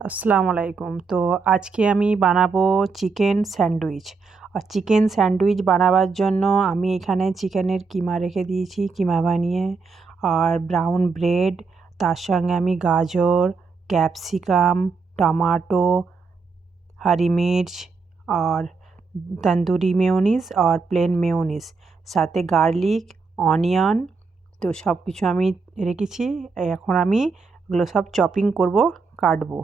আসসালামু আলাইকুম। তো আজকে আমি বানাবো চিকেন স্যান্ডউইচ। আর চিকেন স্যান্ডউইচ বানাবার জন্য আমি এখানে চিকেনের কিমা রেখে দিয়েছি, কিমা বানিয়ে। আর ব্রাউন ব্রেড, তার সঙ্গে আমি গাজর, ক্যাপসিকাম, টমাটো, हरी मिर्च और तंदूरी मेयोनीज और প্লেন মেয়োনিজ, সাথে গার্লিক, অনিয়ন। তো সব কিছু আমি রেখেছি। এখন আমি এগুলো সব চপিং করব, কাটবো।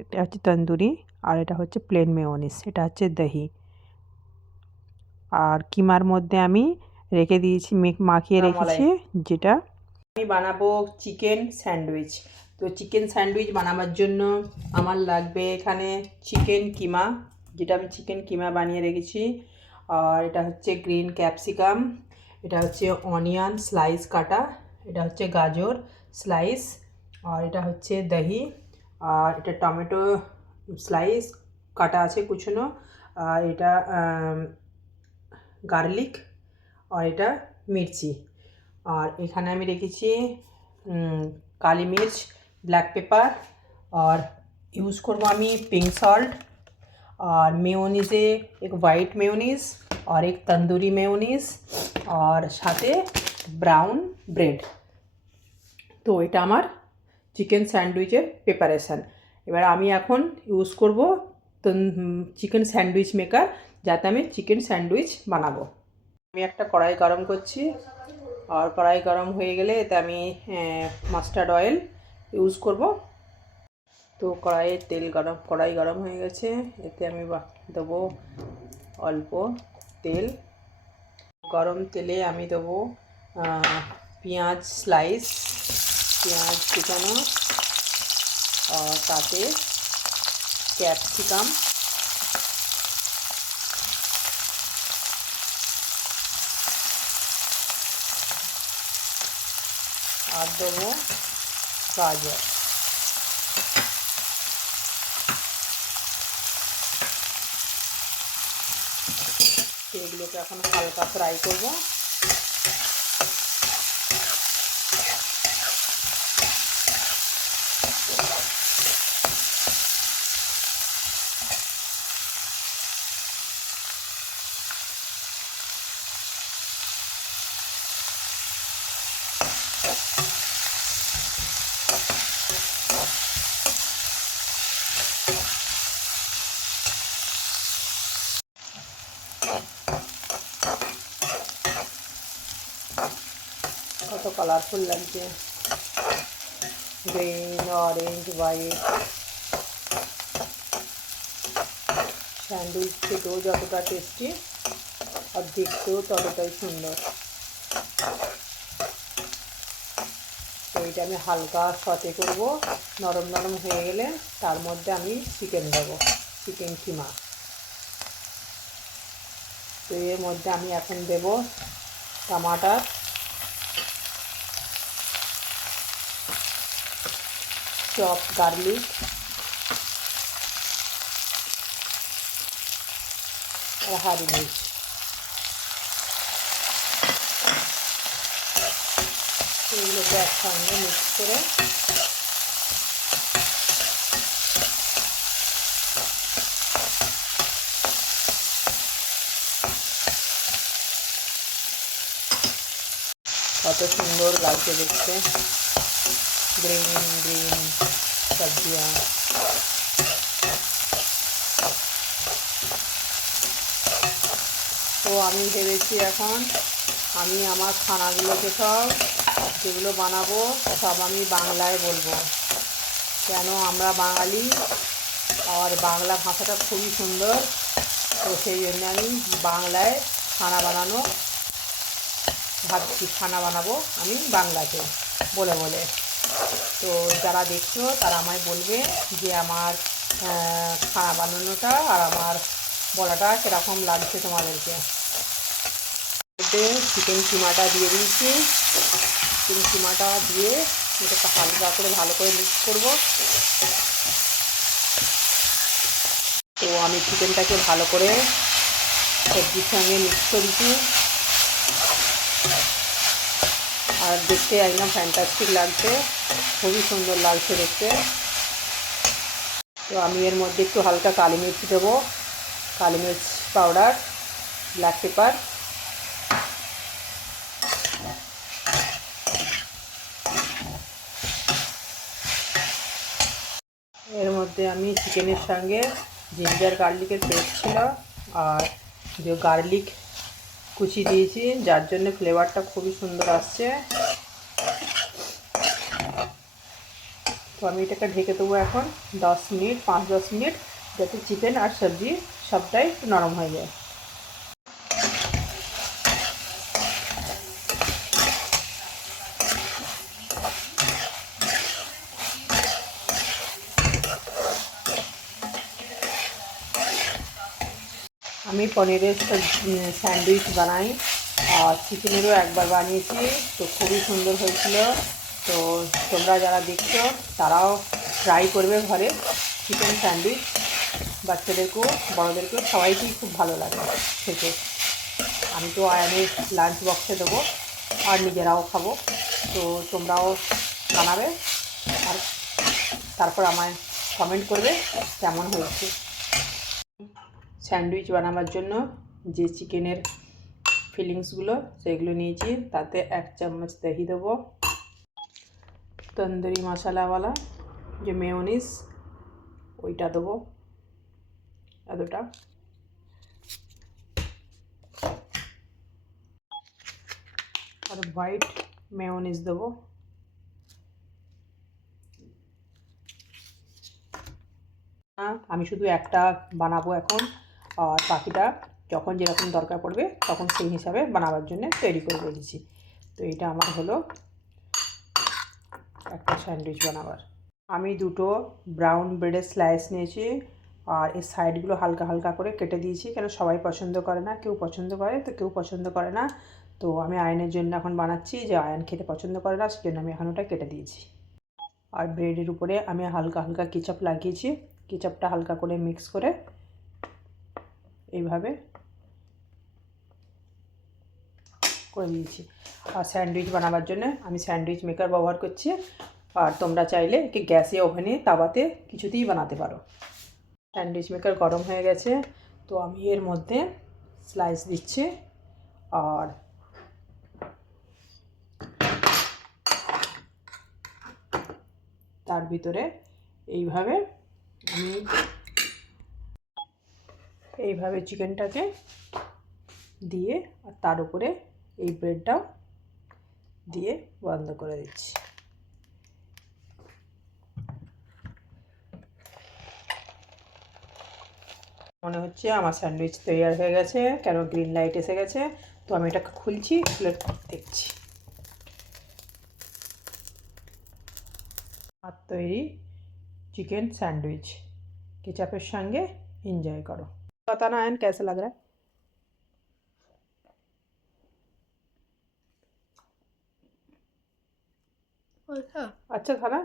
এটা হচ্ছে তন্দুরি, আর এটা হচ্ছে প্লেন মেয়োনিজ, এটা হচ্ছে দহি। আর কিমার মধ্যে আমি রেখে দিয়েছি, মাখিয়ে রেখেছি, যেটা আমি বানাবো চিকেন স্যান্ডউইচ। তো চিকেন স্যান্ডউইচ বানাবার জন্য আমার লাগবে এখানে চিকেন কিমা, যেটা আমি চিকেন কিমা বানিয়ে রেখেছি। আর এটা হচ্ছে গ্রিন ক্যাপসিকাম, এটা হচ্ছে অনিয়ন স্লাইস কাটা, এটা হচ্ছে গাজর স্লাইস, আর এটা হচ্ছে দহি, আর এটা টমেটো স্লাইস কাটা আছে কুচনো, আর এটা গার্লিক, আর এটা মির্চি। আর এখানে আমি রেখেছি কালি মির্চ, ব্ল্যাক পেপার, আর ইউজ করব আমি पिंक सॉल्ट। और मेयोनीज़े एक वाइट मेयोनीज़ और एक तंदूरी मेयोनीज़, और साथे ब्राउन ब्रेड। তো এটা আমার চিকেন স্যান্ডউইচের প্রিপারেশান। এবার আমি এখন ইউজ করব চিকেন স্যান্ডউইচ মেকার, যাতে আমি চিকেন স্যান্ডউইচ বানাবো। আমি একটা কড়াই গরম করছি, আর কড়াই গরম হয়ে গেলে এতে আমি মাস্টার্ড অয়েল ইউজ করব। তো কড়াই গরম হয়ে গেছে, এতে আমি দেবো অল্প তেল। গরম তেলে আমি দেবো পেঁয়াজ স্লাইস, পেঁয়াজ কুচানো, আর তাতে ক্যাপসিকাম, আর দেবো গাজর। এগুলোকে এখন হালকা ফ্রাই করব। কত কালারফুল লাগছে, গ্রিন, অরেঞ্জ, হোয়াইট। স্যান্ডউইচ খেতেও যতটা টেস্টি, আর দেখতেও ততটাই সুন্দর। তো এটা আমি হালকা সতে করব, নরম নরম হয়ে গেলে তার মধ্যে আমি চিকেন দেবো, চিকেন কিমা। তো এর মধ্যে আমি এখন দেব টমাটার, চপ গার্লিক, আর হারি মির্চ। এগুলোকে একসঙ্গে মিক্স করে কত সুন্দর লাগছে দেখতে, গ্রিন গ্রিন সবজিয়া। তো আমি ভেবেছি এখন আমি আমার খানাগুলোকে সব যেগুলো বানাবো সব আমি বাংলায় বলবো, কেন আমরা বাঙালি, আর বাংলা ভাষাটা খুবই সুন্দর। তো সেই জন্য আমি বাংলায় খানা বানাবো আমি বাংলাতে বলে বলে। তো যারা দেখছো তারা আমায় বলবে যে আমার খানা বানানোটা আর আমার বলাটা কীরকম লাগছে তোমাদেরকে। চিকেন কিমাটা দিয়ে দিয়েছি, চিকেন কিমাটা দিয়ে এটাকে হালকা করে ভালো করে মিক্স করব। তো আমি চিকেনটাকে ভালো করে সবজির সঙ্গে মিক্স করেছি, আর দেখতে একদম ফ্যান্টাস্টিক লাগছে, খুবই সুন্দর লাগছে দেখতে। তো আমি এর মধ্যে একটু হালকা কালি মির্চ দেবো, কালি মির্চ পাউডার, ব্ল্যাক পেপার, এর মধ্যে আমি চিকেনের সঙ্গে জিঞ্জার গার্লিকের পেস্ট ছিল আর যে গার্লিক কুচি দিয়েছি, যার জন্য ফ্লেভারটা খুবই সুন্দর আসছে। তো আমি এটাকে ঢেকে দেবো এখন 10 মিনিট, 5-10 মিনিট, যাতে চিকেন আর সবজি সবটাই নরম হয়ে যায়। আমি পনিরের স্যান্ডউইচ বানাই আর চিকেনেরও একবার বানিয়েছি, তো খুবই সুন্দর হয়েছিল। তো তোমরা যারা দেখছো তারাও ট্রাই করবে ঘরে চিকেন স্যান্ডউইচ, বাচ্চাদেরকেও বড়োদেরকেও সবাইকেই খুব ভালো লাগে খেতে। আমি তো আয়ানের লাঞ্চ বক্সে দেবো আর নিজেরাও খাবো। তো তোমরাও বানাবে আর তারপর আমায় কমেন্ট করবে কেমন হয়েছে। স্যান্ডউইচ বানাবার জন্য যে চিকেনের ফিলিংসগুলো সেগুলো নিয়েছি, তাতে 1 চামচ দহি দেবো, তন্দুরি মশলাওয়ালা যে মেয়োনিজ ওইটা দেবো এতটা, আর হোয়াইট মেয়োনিজ দেবো। আমি শুধু একটা বানাবো এখন, আর বাকিটা যখন যেরকম দরকার পড়বে তখন সেই হিসাবে বানাবার জন্য তৈরি করে রেখেছি। তো এটা আমার হলো একটা স্যান্ডউইচ বানাবার। আমি দুটো ব্রাউন ব্রেডের স্লাইস নিয়েছি আর এর সাইডগুলো হালকা হালকা করে কেটে দিয়েছি, কেন সবাই পছন্দ করে না, কেউ পছন্দ করে তো কেউ পছন্দ করে না। তো আমি আয়নের জন্য এখন বানাচ্ছি, যে আয়ন খেতে পছন্দ করে না সেজন্য আমি এখন ওটা কেটে দিয়েছি। আর ব্রেডের উপরে আমি হালকা হালকা কেচাপ লাগিয়েছি, কেচাপটা হালকা করে মিক্স করে এইভাবে করে দিয়েছি। আর স্যান্ডউইচ বানাবার জন্য আমি স্যান্ডউইচ মেকার ব্যবহার করছি, আর তোমরা চাইলে একে গ্যাসে, ওভেনে, তাওয়াতে কিছুতেই বানাতে পারো। স্যান্ডউইচ মেকার গরম হয়ে গেছে, তো আমি এর মধ্যে স্লাইস দিচ্ছি আর তার ভিতরে এইভাবে চিকেনটাকে দিয়ে আর তার উপরে এই ব্রেডটাও দিয়ে বন্ধ করে দিচ্ছি। মনে হচ্ছে আমার স্যান্ডউইচ তৈরি হয়ে গেছে, কেন গ্রিন লাইট এসে গেছে। তো আমি এটা খুলছি, খুলে দেখছি। আর তৈরি চিকেন सैंडविच केचप संगे एंजॉय करो। बताना आयन कैसा लग रहा है? अच्छा था ना?